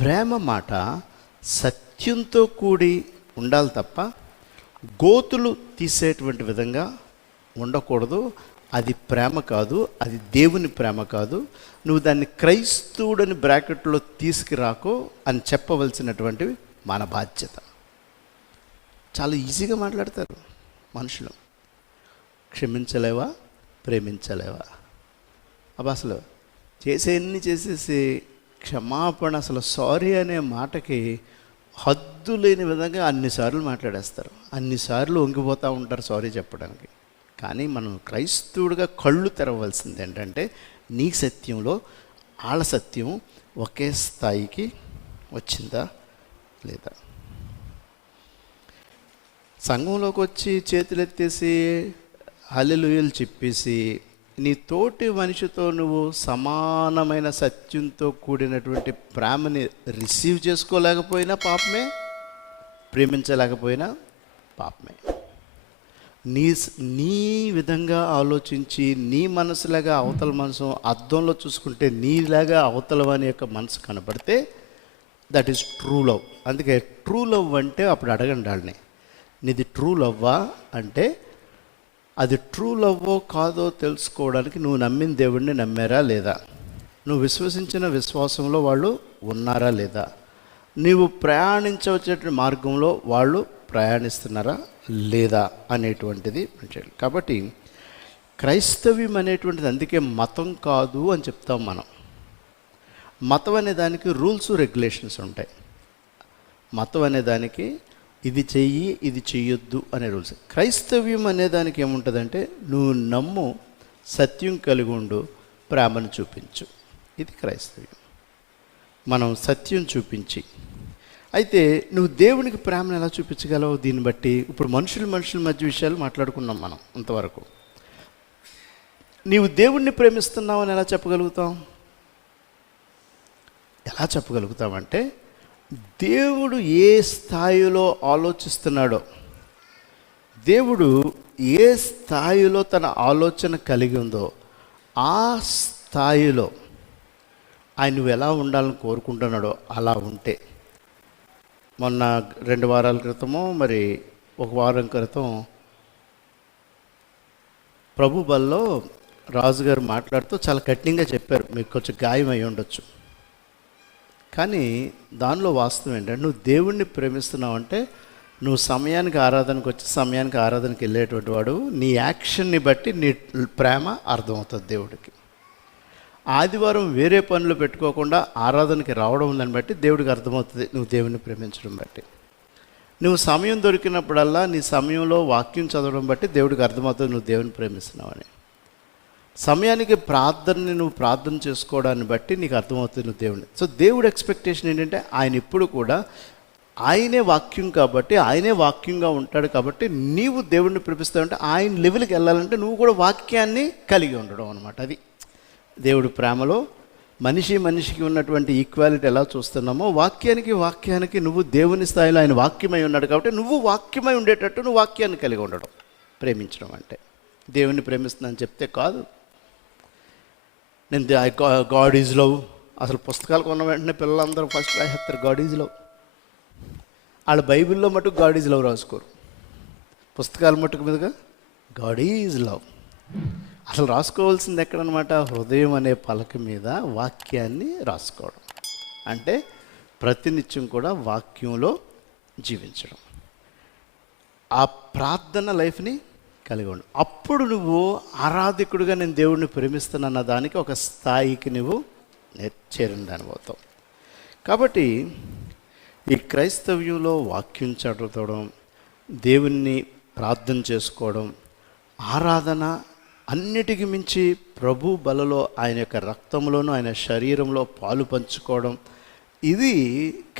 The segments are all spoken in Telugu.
ప్రేమ మాట సత్యంతో కూడి ఉండాలి తప్ప గోతులు తీసేటువంటి విధంగా ఉండకూడదు. అది ప్రేమ కాదు, అది దేవుని ప్రేమ కాదు. నువ్వు దాన్ని క్రైస్తవుడని బ్రాకెట్లో తీసుకురాకో అని చెప్పవలసినటువంటివి మన బాధ్యత. చాలా ఈజీగా మాట్లాడతారు మనుషులు. క్షమించలేవా, ప్రేమించలేవా? అసలు చేసేసి క్షమాపణ, అసలు సారీ అనే మాటకి హద్దు లేని విధంగా అన్నిసార్లు మాట్లాడేస్తారు. అన్నిసార్లు వంగిపోతూ ఉంటారు సారీ చెప్పడానికి. కానీ మనం క్రైస్తవుడిగా కళ్ళు తెరవలసింది ఏంటంటే, నీ సత్యంలో వాళ్ళ సత్యం ఒకే స్థాయికి వచ్చిందా లేదా? సంఘంలోకి వచ్చి చేతులెత్తేసి హల్లెలూయాలు చెప్పేసి నీ తోటి మనిషితో నువ్వు సమానమైన సత్యంతో కూడినటువంటి ప్రేమని రిసీవ్ చేసుకోలేకపోయినా పాపమే, ప్రేమించలేకపోయినా పాపమే. నీ విధంగా ఆలోచించి నీ మనసులాగా అవతల మనసు అద్దంలో చూసుకుంటే నీలాగా అవతల వాని యొక్క మనసు కనబడితే దట్ ఈస్ ట్రూ లవ్. అందుకే ట్రూ లవ్ అంటే అప్పుడు అడగండి వాళ్ళని, నీది ట్రూ లవ్వా అంటే అది ట్రూ లవ్వో కాదో తెలుసుకోవడానికి నువ్వు నమ్మిన దేవుడిని నమ్మారా లేదా, నువ్వు విశ్వసించిన విశ్వాసంలో వాళ్ళు ఉన్నారా లేదా, నీవు ప్రయాణించవచ్చేటువంటి మార్గంలో వాళ్ళు ప్రయాణిస్తున్నారా లేదా అనేటువంటిది చేయాలి. కాబట్టి క్రైస్తవ్యం అనేటువంటిది అందుకే మతం కాదు అని చెప్తాం మనం. మతం అనే దానికి రూల్స్ రెగ్యులేషన్స్ ఉంటాయి. మతం అనే దానికి ఇది చెయ్యి, ఇది చెయ్యొద్దు అనే రూల్స్. క్రైస్తవ్యం అనే దానికి ఏముంటుందంటే, నువ్వు నమ్ము, సత్యం కలిగి ఉండు, ప్రేమను చూపించు. ఇది క్రైస్తవ్యం. మనం సత్యం చూపించి, అయితే నువ్వు దేవునికి ప్రేమను ఎలా చూపించగలవు? దీన్ని బట్టి ఇప్పుడు మనుషుల మధ్య విషయాలు మాట్లాడుకున్నాం మనం అంతవరకు. నీవు దేవుణ్ణి ప్రేమిస్తున్నావు అని ఎలా చెప్పగలుగుతాం? ఎలా చెప్పగలుగుతామంటే, దేవుడు ఏ స్థాయిలో ఆలోచిస్తున్నాడో, దేవుడు ఏ స్థాయిలో తన ఆలోచన కలిగి ఉందో ఆ స్థాయిలో ఆయన నువ్వు ఎలా ఉండాలని కోరుకుంటున్నాడో అలా ఉంటే. మొన్న 2 వారాల క్రితమో మరి 1 వారం క్రితం ప్రభు బల్లో రాజుగారు మాట్లాడుతూ చాలా కఠినంగా చెప్పారు. మీకు కొంచెం గాయం అయి ఉండొచ్చు, కానీ దానిలో వాస్తవం ఏంటంటే, నువ్వు దేవుణ్ణి ప్రేమిస్తున్నావు అంటే నువ్వు సమయానికి ఆరాధనకు వచ్చి సమయానికి ఆరాధనకి వెళ్ళేటువంటి వాడు. నీ యాక్షన్ని బట్టి నీ ప్రేమ అర్థమవుతుంది దేవుడికి. ఆదివారం వేరే పనులు పెట్టుకోకుండా ఆరాధనకి రావడం దాన్ని బట్టి దేవుడికి అర్థమవుతుంది నువ్వు దేవుణ్ణి ప్రేమించడం బట్టి. నువ్వు సమయం దొరికినప్పుడల్లా నీ సమయంలో వాక్యం చదవడం బట్టి దేవుడికి అర్థమవుతుంది నువ్వు దేవుని ప్రేమిస్తున్నావని. సమయానికి ప్రార్థనని నువ్వు ప్రార్థన చేసుకోవడాన్ని బట్టి నీకు అర్థమవుతుంది నువ్వు దేవుని. సో దేవుడి ఎక్స్పెక్టేషన్ ఏంటంటే, ఆయన ఎప్పుడు కూడా ఆయనే వాక్యం కాబట్టి, ఆయనే వాక్యంగా ఉంటాడు కాబట్టి నీవు దేవుడిని ప్రేమిస్తావంటే ఆయన లెవెల్కి వెళ్ళాలంటే నువ్వు కూడా వాక్యాన్ని కలిగి ఉండడం అనమాట. అది దేవుడి ప్రేమలో మనిషికి ఉన్నటువంటి ఈక్వాలిటీ ఎలా చూస్తున్నామో, వాక్యానికి నువ్వు దేవుని స్థాయిలో ఆయన వాక్యమై ఉన్నాడు కాబట్టి నువ్వు వాక్యమై ఉండేటట్టు నువ్వు వాక్యాన్ని కలిగి ఉండడం ప్రేమించడం అంటే. దేవుణ్ణి ప్రేమిస్తున్నాను చెప్తే కాదు. నేను గాడ్ ఈజ్ లవ్, అసలు పుస్తకాలు కొన్న వెంటనే పిల్లలందరూ ఫస్ట్ రాసేస్తారు గాడ్ ఈజ్ లవ్. వాళ్ళ బైబిల్లో మటుకు గాడ్ ఈజ్ లవ్ రాసుకోరు, పుస్తకాల మటుకు మీదుగా గాడ్ ఈజ్ లవ్. అసలు రాసుకోవాల్సింది ఎక్కడనమాట? హృదయం అనే పలక మీద వాక్యాన్ని రాసుకోవడం అంటే ప్రతినిత్యం కూడా వాక్యంలో జీవించడం. ఆ ప్రార్థన లైఫ్ని కలిగి ఉండు. అప్పుడు నువ్వు ఆరాధికుడిగా నేను దేవుడిని ప్రేమిస్తానన్న దానికి ఒక స్థాయికి నువ్వు చేరిన దాని పోతావు. కాబట్టి ఈ క్రైస్తవ్యంలో వాక్యం చదవడం, దేవుణ్ణి ప్రార్థన చేసుకోవడం, ఆరాధన అన్నిటికి మించి ప్రభు బలలో ఆయన యొక్క రక్తంలోనూ ఆయన శరీరంలో పాలు పంచుకోవడం. ఇది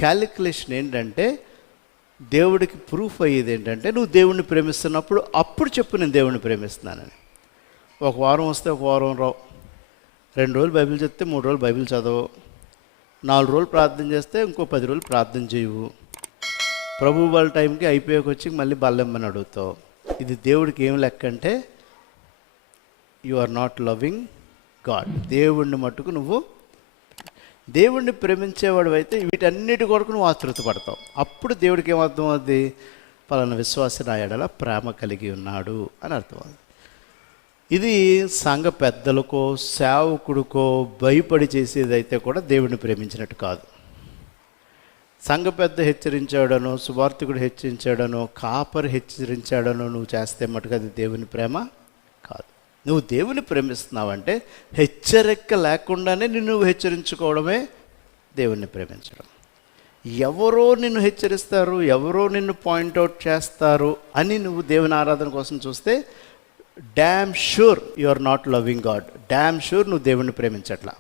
క్యాలిక్యులేషన్ ఏంటంటే, దేవుడికి ప్రూఫ్ అయ్యేది ఏంటంటే, నువ్వు దేవుణ్ణి ప్రేమిస్తున్నప్పుడు అప్పుడు చెప్పు నేను దేవుణ్ణి ప్రేమిస్తున్నానని. 1 వారం వస్తే 1 వారం రావు, 2 రోజులు బైబిల్ చెప్తే 3 రోజులు బైబిల్ చదవు, 4 రోజులు ప్రార్థన చేస్తే ఇంకో 10 రోజులు ప్రార్థన చేయవు. ప్రభు వాళ్ళ టైంకి అయిపోయాక వచ్చి మళ్ళీ బల్లెమ్మని అడుగుతావు. ఇది దేవుడికి ఏం లెక్క అంటే, you are not loving God. దేవుడిని మట్టుకు నువ్వు దేవుణ్ణి ప్రేమించేవాడు అయితే వీటన్నిటి కొరకు నువ్వు ఆతృత పడతావు. అప్పుడు దేవుడికి ఏమర్థం అవుద్ది? పలానా విశ్వాసి నా ఎడల ప్రేమ కలిగి ఉన్నాడు అని అర్థం అవుతుంది. ఇది సంఘ పెద్దలకో సేవకుడికో భయపడి చేసేదైతే కూడా దేవుడిని ప్రేమించినట్టు కాదు. సంఘ పెద్ద హెచ్చరించాడనో, సువార్థికుడు హెచ్చరించాడనో, కాపరి హెచ్చరించాడనో నువ్వు చేస్తే మటుకు అది దేవుని ప్రేమ కాదు. నువ్వు దేవుని ప్రేమిస్తున్నావంటే హెచ్చరిక లేకుండానే నిన్ను హెచ్చరించుకోవడమే దేవుణ్ణి ప్రేమించడం. ఎవరో నిన్ను హెచ్చరిస్తారు, ఎవరో నిన్ను పాయింట్అవుట్ చేస్తారు అని నువ్వు దేవుని ఆరాధన కోసం చూస్తే damn sure you are not loving God. Damn sure నువ్వు దేవుణ్ణి ప్రేమించట్లా.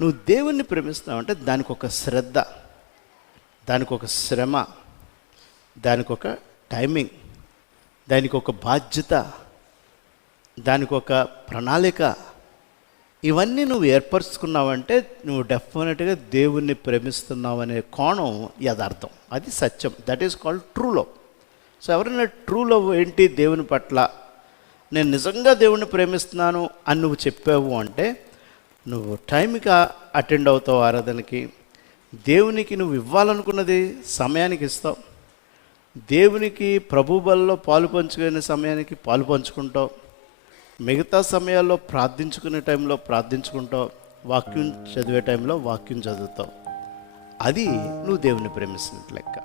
నువ్వు దేవుణ్ణి ప్రేమిస్తున్నావంటే దానికి ఒక శ్రద్ధ, దానికి ఒక శ్రమ, దానికి ఒక టైమింగ్, దానికి ఒక బాధ్యత, దానికి ఒక ప్రణాళిక, ఇవన్నీ నువ్వు ఏర్పరచుకున్నావంటే నువ్వు డెఫినెట్గా దేవుణ్ణి ప్రేమిస్తున్నావు అనే కోణం యథార్థం. అది సత్యం. That is called true love. So ఎవరైనా ట్రూ లవ్ ఏంటి దేవుని పట్ల, నేను నిజంగా దేవుణ్ణి ప్రేమిస్తున్నాను అని నువ్వు చెప్పావు అంటే నువ్వు టైంకి అటెండ్ అవుతావు ఆరాధనకి. దేవునికి నువ్వు ఇవ్వాలనుకున్నది సమయానికి ఇస్తావు. దేవునికి ప్రభు బలలో పాలు పంచుకునే సమయానికి పాలు పంచుకుంటావు. మిగతా సమయాల్లో ప్రార్థించుకునే టైంలో ప్రార్థించుకుంటావు. వాక్యం చదివే టైంలో వాక్యం చదువుతావు. అది నువ్వు దేవుని ప్రేమిస్తున్నట్లు లెక్క.